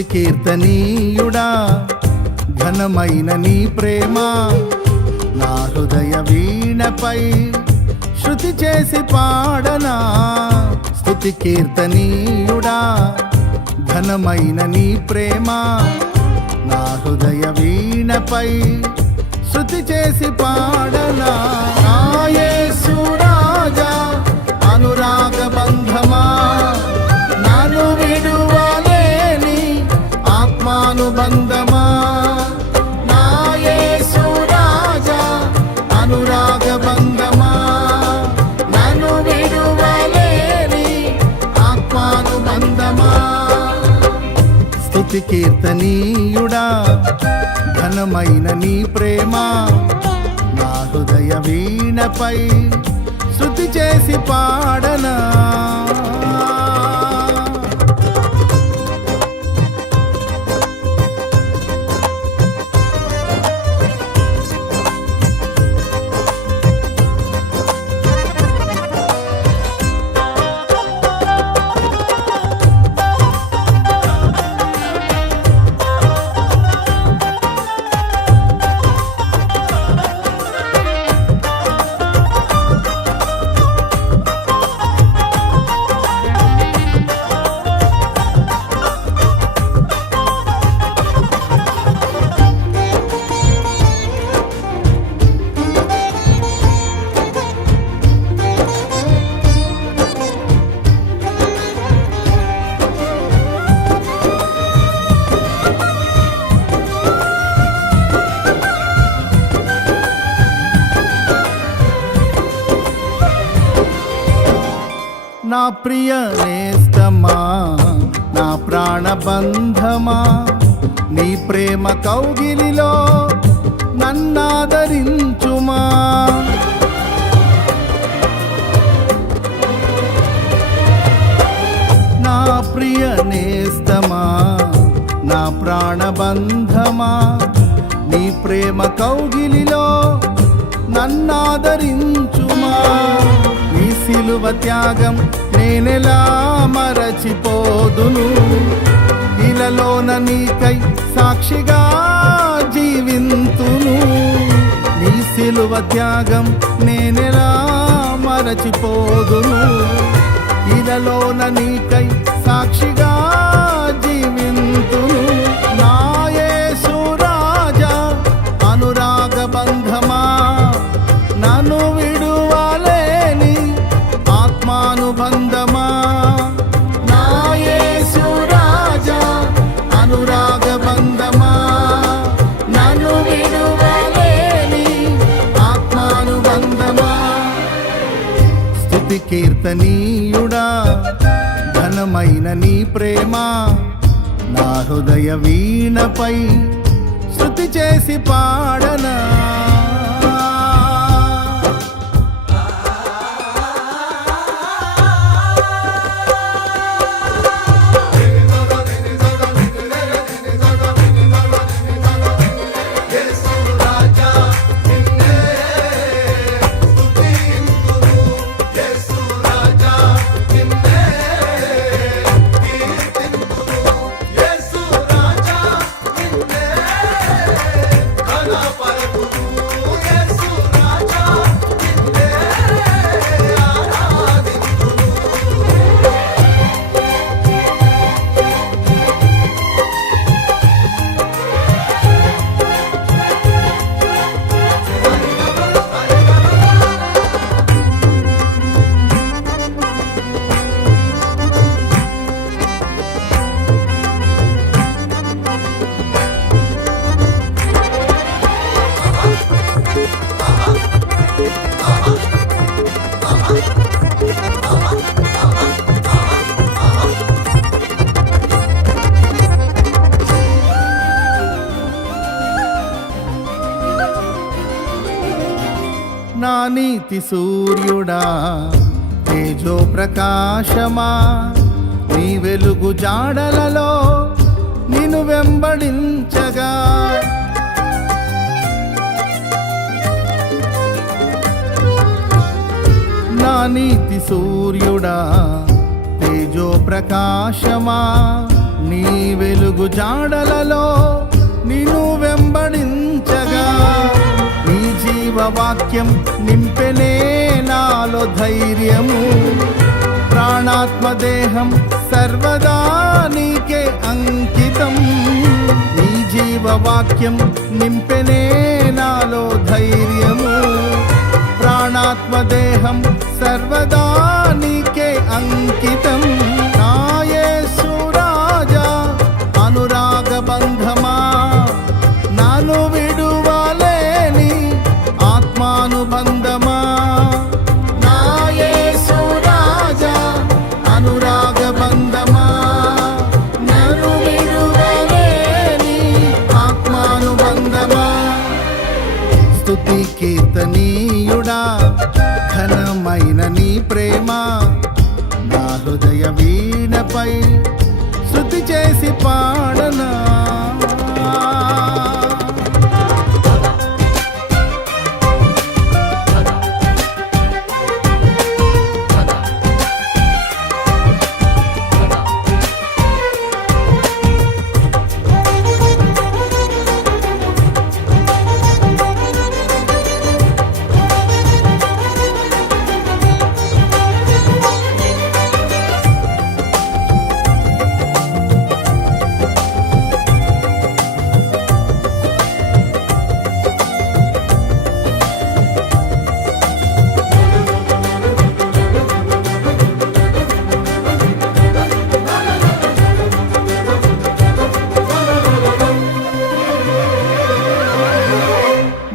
స్తుతి కీర్తనీయుడా ఘనమైన నీ ప్రేమ నా హృదయ వీణపై శృతి చేసి పాడనా. స్తుతి కీర్తనీయుడా ఘనమైన నీ ప్రేమ నా హృదయ వీణపై శృతి చేసి పాడనా. నా యేసు రాజా అనురాగ బంధమా నన్ను విడువలేని ఆత్మానుబంధమా. నా యేసు రాజా అనురాగ బంధమా నన్ను విడువలేని ఆత్మానుబంధమా. స్తుతి కీర్తనీయుడా ఘనమైన నీ ప్రేమ నా హృదయ వీణపై శృతి చేసి పాడనా. నా ప్రియ నేస్తమా నా ప్రాణబంధమా నీ ప్రేమ కౌగిలిలో నన్నాదరించుమా. నా ప్రియ నేస్తమా నా ప్రాణబంధమా నీ ప్రేమ కౌగిలిలో నన్నాదరించుమా. నీ సిలువ త్యాగం నేనెలా మరచిపోదును, ఇలలోన నీకై సాక్షిగా జీవింతును. నీ సిలువ త్యాగం నేనెలా మరచిపోదును, ఇలలోన నీకై సాక్షిగా జీవింతును. నా యేసు రాజా అనురాగ బంధమా నన్ను విడువలేని ఆత్మానుబంధమా. నా యేసు రాజా అనురాగ బంధమా నన్ను విడువలేని ఆత్మానుబంధమా. స్తుతి కీర్తనీయుడా ఘనమైన నీ ప్రేమ నా హృదయ వీణపై శృతి చేసి పాడనా. నా నీతి సూర్యుడా తేజో ప్రకాశమా నీ వెలుగు జాడలలో నిన్ను వెంబడించగా. నా నీతి సూర్యుడా తేజో ప్రకాశమా నీ వెలుగు జాడలలో నిన్ను వెంబడించగా నీ జీవవాక్యం నింపెనే నాలో ధైర్యము. ప్రాణాత్మ దేహం సర్వదా నీకే అంకితం. నీ జీవవాక్యం నింపెనే నాలో ధైర్యము. ప్రాణాత్మ దేహం సర్వదా నీకే అంకితం. నా యేసు రాజా అనురాగ బంధమా, నాను విడువలేని ఆత్మానుబంధమా. నా యేసు రాజా అనురాగ బంధమా, నాను విడువలేని ఆత్మానుబంధమా. స్తుతి కీర్తనీయుడా ఘనమైన నీ ప్రేమ నా హృదయ వీణపై శృతి చేసి పాడనా.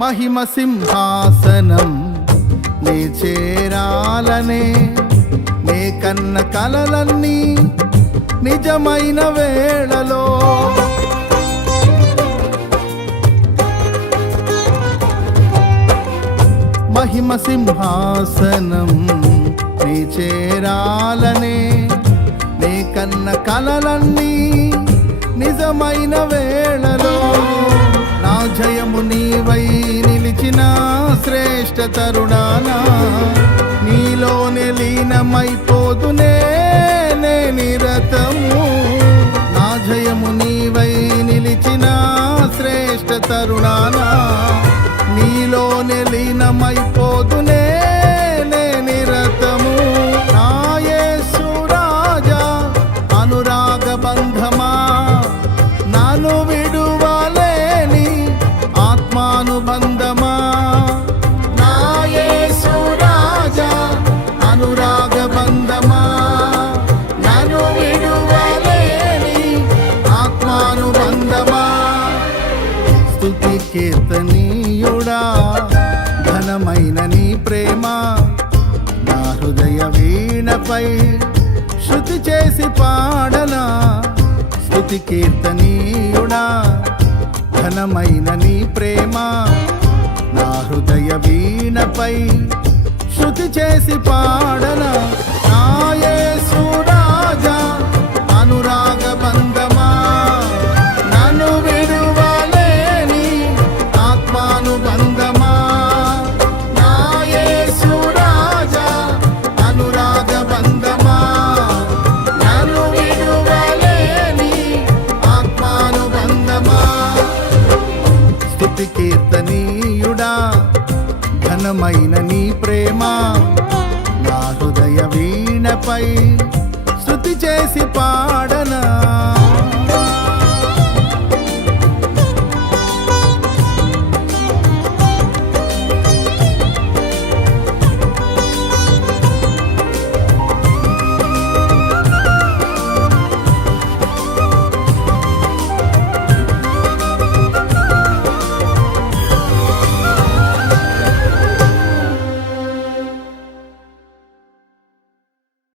మహిమ సింహాసనం నే చేరాలనే నే కన్న కలలన్నీ నిజమైన వేళలో. మహిమ సింహాసనం నే చేరాలనే నే కన్న కలలన్నీ నిజమైన వేళలో. నా జయము నీవై నిలిచిన శ్రేష్ఠ తరుణానా, నీలోనే లీనమైపోదునే నే నిరతము. నా జయము నీవై నిలిచిన శ్రేష్ఠ తరుణానా, నీలోనే లీనమైపోదునే నే నిరతము. నా యేసు రాజా అనురాగ బంధమా, నాను విడువలేని ఆత్మానుబంధమా. నా యేసు రాజా అనురాగ బంధమా, నాను విడువలేని ఆత్మానుబంధమా. స్తుతి కీర్తనీయుడా ఘనమైన నీ ప్రేమ నా హృదయ వీణపై శృతి చేసి పాడనా. స్తుతి కీర్తనీయుడా ఘనమైన నీ ప్రేమ నా హృదయ వీణపై శృతి చేసి పాడనా. నా యేసు రాజా అనురాగ బంధమా, నన్ను విడువలేని ఆత్మానుబంధమా. నా యేసు రాజా అనురాగ బంధమా, నన్ను విడువలేని ఆత్మానుబంధమా. స్తుతి కీర్తనీయుడా ఘనమైన నీ ప్రేమ నా హృదయ వీణపై శృతి చేసి పాడ